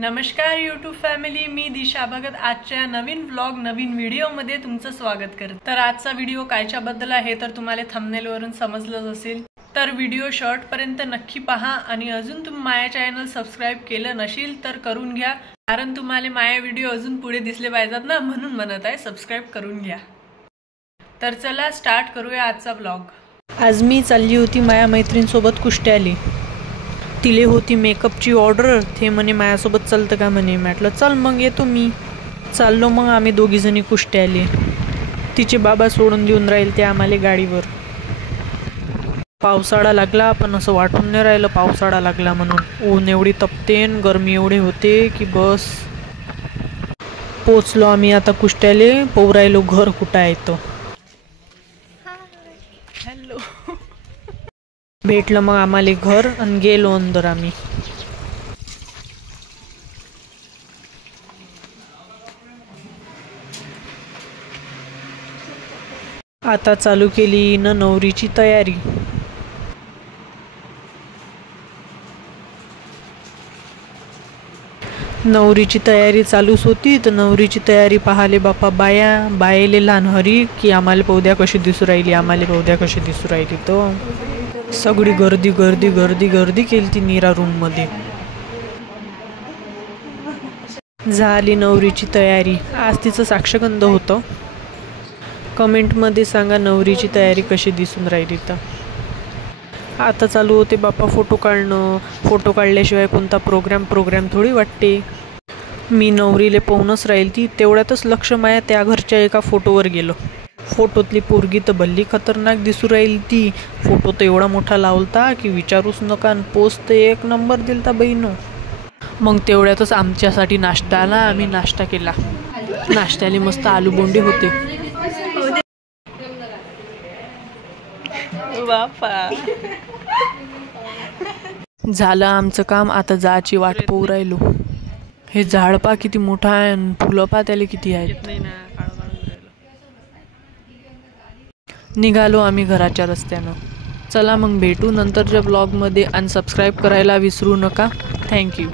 नमस्कार YouTube family, मी दिशा भगत आजच्या नवीन vlog नवीन व्हिडिओमध्ये तुमचं स्वागत करते। तर आजचा व्हिडिओ कायच्याबद्दल आहे तर तुम्हाला थंबनेलवरून समजलंच असेल। तर व्हिडिओ शॉर्ट पर्यंत नक्की पहा आणि अजून तुम्ही माझ्या चॅनल सबस्क्राइब केलं नसेल तर करून घ्या, कारण तुम्हाला माझे व्हिडिओ अजून पुढे दिसले पाहिजेत ना, म्हणून म्हणत आहे सबस्क्राइब करून घ्या। तर चला स्टार्ट करूया आजचा व्लॉग। आज मी चालली होती माझ्या मैत्रिणीसोबत कुष्ट्याली। तिले होती मेकअपची ऑर्डर। ते म्हणे माझ्यासोबत चलतं का म्हणे। म्हटलं चल मग येतो मी। चाललो मग आम्ही दोघी जणी कुष्ट्याले। तिचे बाबा सोडून देऊन राहील ते आम्हाला गाडीवर। पावसाळा लागला पण असं वाटून नाही राहिलं पावसाळा लागला म्हणून। ऊन एवढी तपतेन गरमी एवढे होते की बस। पोचलो आम्ही आता कुष्ट्याले। पोरायलो घर कुठं आहे तो। हॅलो भेटलं मग आम्हाला घर आणि गेलो अंदर आम्ही। आता चालू केली न नवरीची तयारी। नवरीची तयारी चालूच होती तर नवरीची तयारी पाहाले बापा बायले लहान हरी की आम्हाला पौद्या कशी दिसू राहिली, आम्हाला पौद्या कशी दिसू राहिली। तो सगळी गर्दी गर्दी गर्दी गर्दी केली ती नीरा रूम मध्ये। झाली नवरीची तयारी। आज तिचं साक्षगंध होतं। कमेंट मध्ये सांगा नवरीची तयारी कशी दिसून राहिली तर। आता चालू होते बापा फोटो काढणं। फोटो काढल्याशिवाय कोणता प्रोग्राम थोडी वाटते। मी नवरीले पाहूनच राहील ती, तेवढ्यातच लक्ष माया त्या घरच्या एका फोटोवर गेलो। फोटोतली पोरगी तर भल्ली खतरनाक दिसू राहील ती। फोटो तर एवढा मोठा लावलता की विचारूच नका। पोस्ट तर एक नंबर दिलता बहिणो। मग तेवढ्यातच आमच्यासाठी नाश्ता आला। आम्ही नाश्ता केला। नाश्त्याले मस्त आलू बोंडे होते बापा। झालं आमचं काम। आता जायची वाट पाहू राहिलो। हे झाड पा किती मोठा आहे आणि फुलं पा त्याला किती आहेत। निघालो आम्ही घराच्या रस्त्यानं। चला मग भेटू नंतरच्या ब्लॉगमध्ये आणि सबस्क्राईब करायला विसरू नका। थँक्यू।